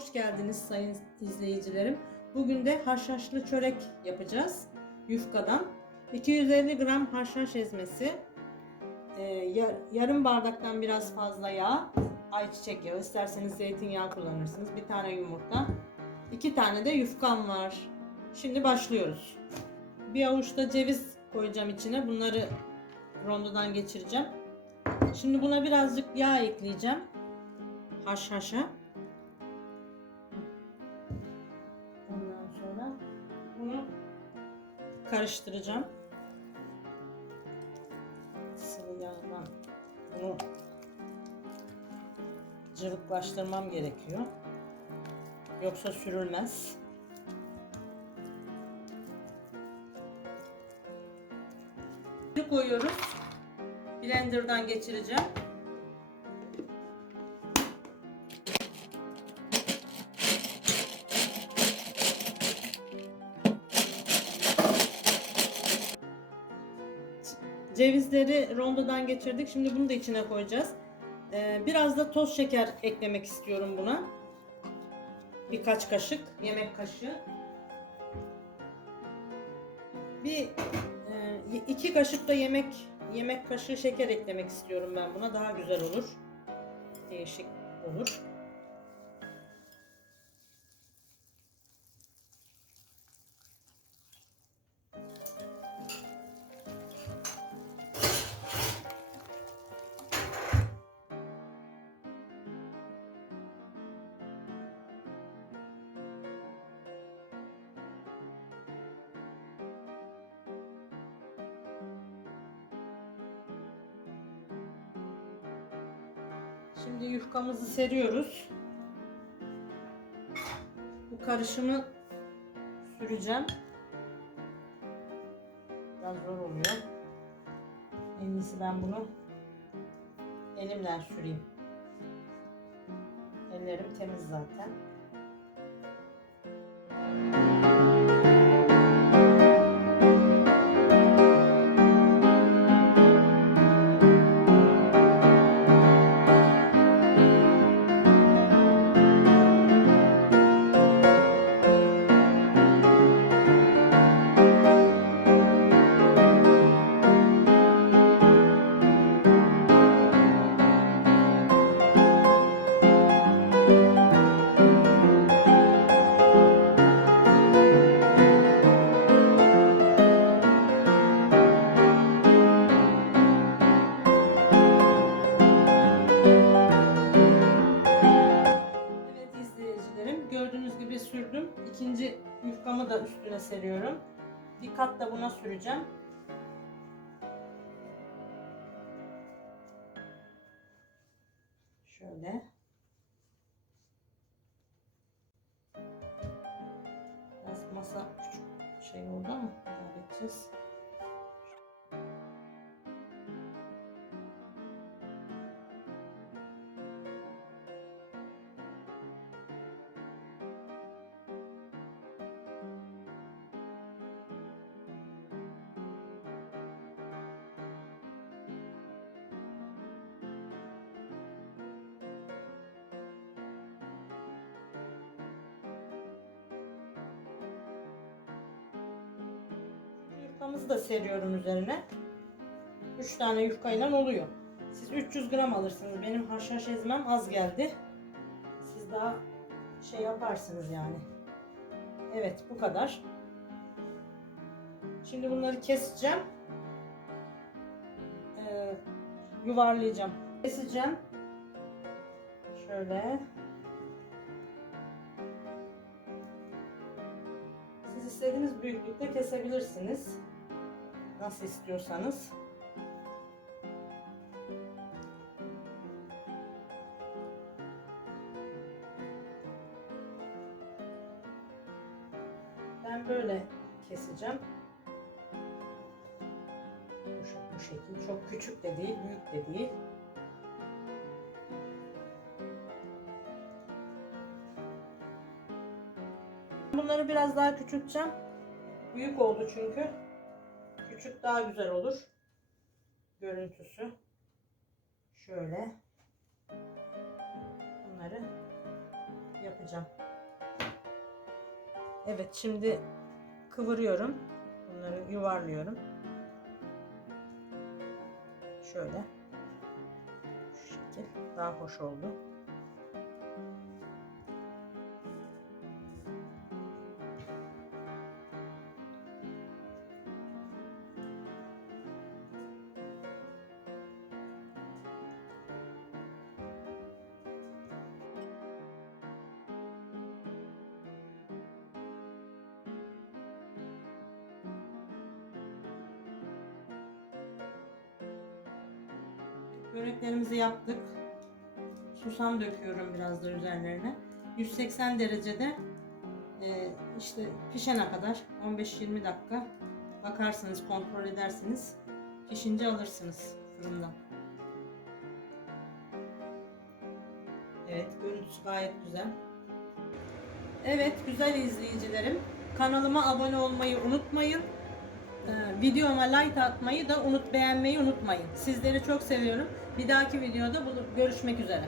hoş geldiniz sayın izleyicilerim. Bugün de haşhaşlı çörek yapacağız yufkadan. 250 gram haşhaş ezmesi, e, ya- yarım bardaktan biraz fazla yağ, ayçiçek yağı, isterseniz zeytinyağı kullanırsınız. Bir tane yumurta, iki tane de yufkam var. Şimdi başlıyoruz. Bir avuç da ceviz koyacağım içine. Bunları rondodan geçireceğim. Şimdi buna birazcık yağ ekleyeceğim. Haşhaşa. Karıştıracağım. Sıvı yağdan bunu cıvıklaştırmam gerekiyor. Yoksa sürülmez. koyuyoruz. Blender'dan geçireceğim. Cevizleri rondodan geçirdik. Şimdi bunu da içine koyacağız. Ee, biraz da toz şeker eklemek istiyorum buna. Birkaç kaşık, yemek kaşığı. Bir e, iki kaşık da yemek yemek kaşığı şeker eklemek istiyorum ben buna. Daha güzel olur. Değişik olur. Şimdi yufkamızı seriyoruz. Bu karışımı süreceğim. Biraz zor oluyor. En iyisi ben bunu elimle süreyim. Ellerim temiz zaten. Üstüne seriyorum. Bir kat da buna süreceğim. Şöyle. Biraz masa küçük şey oldu ama idare edeceğiz. Yufkamızı da seriyorum üzerine. 3 tane yufkayla oluyor. Siz 300 gram alırsınız. Benim haşhaş ezmem az geldi. Siz daha şey yaparsınız yani. Evet bu kadar. Şimdi bunları keseceğim. Ee, yuvarlayacağım. Keseceğim. Şöyle. Siz istediğiniz büyüklükte kesebilirsiniz. Nasıl istiyorsanız. Ben böyle keseceğim. Bu, bu şekil. Çok küçük de değil, büyük de değil. Bunları biraz daha küçülteceğim. Büyük oldu çünkü. Küçük daha güzel olur. Görüntüsü. Şöyle. Bunları yapacağım. Evet şimdi kıvırıyorum. Bunları yuvarlıyorum. Şöyle. Şu şekil daha hoş oldu. Böreklerimizi yaptık. Susam döküyorum biraz da üzerlerine. 180 derecede e, işte pişene kadar 15-20 dakika bakarsınız, kontrol edersiniz. Pişince alırsınız fırından. Evet, görüntüsü gayet güzel. Evet, güzel izleyicilerim. Kanalıma abone olmayı unutmayın. Ee, videoma like atmayı da unut beğenmeyi unutmayın. Sizleri çok seviyorum. Bir dahaki videoda görüşmek üzere.